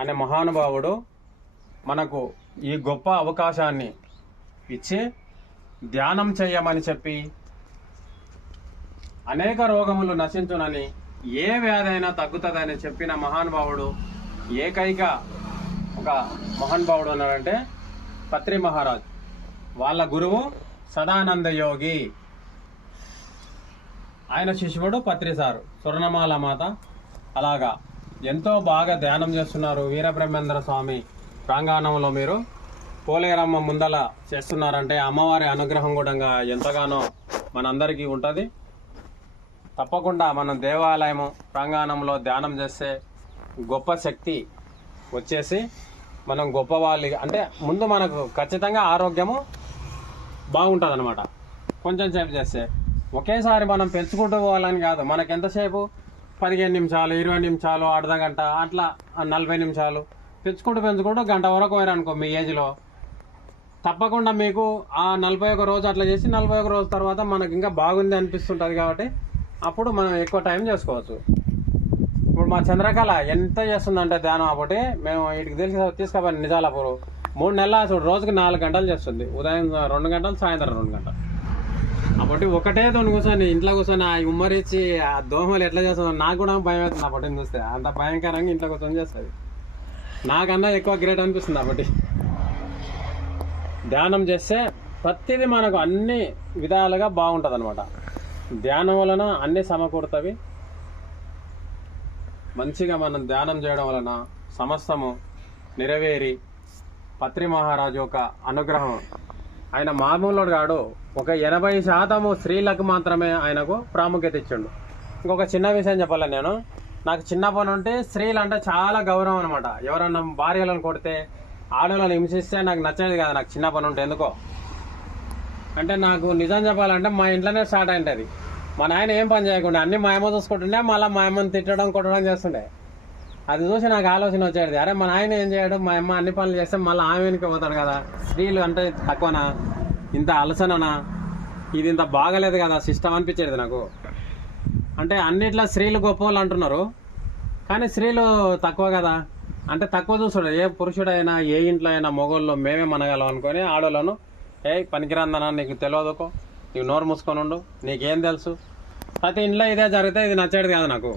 అనే మహానుభావుడు మనకు ఈ గొప్ప అవకాశాన్ని ఇచ్చి ధ్యానం చేయమని చెప్పి అనేక రోగములు నశించునని, ఏ వ్యాధైనా తగ్గుతుందని చెప్పిన మహానుభావుడు, ఏకైక ఒక మహానుభావుడు ఉన్నాడంటే పత్రి మహారాజ్. వాళ్ళ గురువు సదానంద యోగి, ఆయన శిష్యుడు పత్రి సారు, స్వర్ణమాల మాత. అలాగా ఎంతో బాగా ధ్యానం చేస్తున్నారు. వీరబ్రహ్మేంద్ర స్వామి ప్రాంగణంలో మీరు పోలేరమ్మ ముందల చేస్తున్నారంటే అమ్మవారి అనుగ్రహం కూడా ఎంతగానో మనందరికీ ఉంటుంది. తప్పకుండా మనం దేవాలయము ప్రాంగణంలో ధ్యానం చేస్తే గొప్ప శక్తి వచ్చేసి మనం గొప్పవాళ్ళు, అంటే ముందు మనకు ఖచ్చితంగా ఆరోగ్యము బాగుంటుంది అనమాట. కొంచెం సేపు చేస్తే ఒకేసారి మనం పెంచుకుంటూ పోవాలని కాదు. మనకు ఎంతసేపు 15 నిమిషాలు, 20 నిమిషాలు, అర్ధ గంట, అట్లా 40 నిమిషాలు పెంచుకుంటూ గంట వరకు పోయారనుకో మీ ఏజ్లో, తప్పకుండా మీకు ఆ 41 రోజు అట్లా చేసి 41 రోజు తర్వాత మనకి ఇంకా బాగుంది అనిపిస్తుంటుంది. కాబట్టి అప్పుడు మనం ఎక్కువ టైం చేసుకోవచ్చు. ఇప్పుడు మా చంద్రకళ ఎంత చేస్తుందంటే ధ్యానం, అప్పటి మేము వీటికి తెలిసి తీసుకపోయి నిజాలపూర్ 3 నెలల చూడు, రోజుకి 4 గంటలు చేస్తుంది. ఉదయం 2 గంటలు, సాయంత్రం 2 గంటలు. అప్పటి ఒకటే తోని కూర్చొని ఇంట్లో కూర్చొని ఆ ఉమ్మరిచ్చి ఆ దోమలు ఎట్లా చేస్తుందో నాకు కూడా భయం అవుతుంది. అప్పటిని చూస్తే అంత భయంకరంగా ఇంట్లో కూర్చొని చేస్తుంది. నాకన్నా ఎక్కువ గ్రేట్ అనిపిస్తుంది. అప్పటి ధ్యానం చేస్తే ప్రతిదీ మనకు అన్ని విధాలుగా బాగుంటుంది అనమాట. ధ్యానం వలన అన్నీ సమకూరుతవి. మంచిగా మనం ధ్యానం చేయడం వలన సమస్తము నెరవేరి పత్రి మహారాజు యొక్క అనుగ్రహం. ఆయన మామూలుడు కాడు, ఒక 80% స్త్రీలకు మాత్రమే ఆయనకు ప్రాముఖ్యత ఇచ్చిండు. ఇంకొక చిన్న విషయం చెప్పాలి, నేను నాకు చిన్నప్పటి నుండి స్త్రీలు అంటే చాలా గౌరవం అనమాట. ఎవరన్నా భార్యలను కొడితే, ఆడవాళ్ళని హింసిస్తే నాకు నచ్చేది కాదు. నాకు చిన్నప్పటి నుండి ఎందుకో అంటే, నాకు నిజం చెప్పాలంటే మా ఇంట్లోనే స్టార్ట్ అయింది. మా నాయన ఏం పని చేయకుండా అన్ని మా అమ్మ చూసుకుంటుండే, మళ్ళీ మా అమ్మని తిట్టడం కొట్టడం చేస్తుండే. అది చూసి నాకు ఆలోచన వచ్చేది, అరే మా నాయన ఏం చేయడం, మా అమ్మ అన్ని పనులు చేస్తే మళ్ళీ ఆమె వెనుక పోతాడు కదా, స్త్రీలు అంటే తక్కువనా, ఇంత అలసననా, ఇది ఇంత బాగలేదు కదా సిస్టమ్ అనిపించేది నాకు. అంటే అన్నిట్లో స్త్రీలు గొప్ప వాళ్ళు అంటున్నారు, కానీ స్త్రీలు తక్కువ కదా అంటే తక్కువ చూస్తాడు. ఏ పురుషుడైనా ఏ ఇంట్లో అయినా మొగోళ్ళు మేమే మనగలం అనుకొని ఆడోళ్ళను, ఏ పనికిరాందనా, నీకు తెలియదుకో, నీకు నోరు మూసుకొని ఉండు, నీకేం తెలుసు, ప్రతి ఇంట్లో ఇదే జరిగితే ఇది నచ్చేది కాదు నాకు.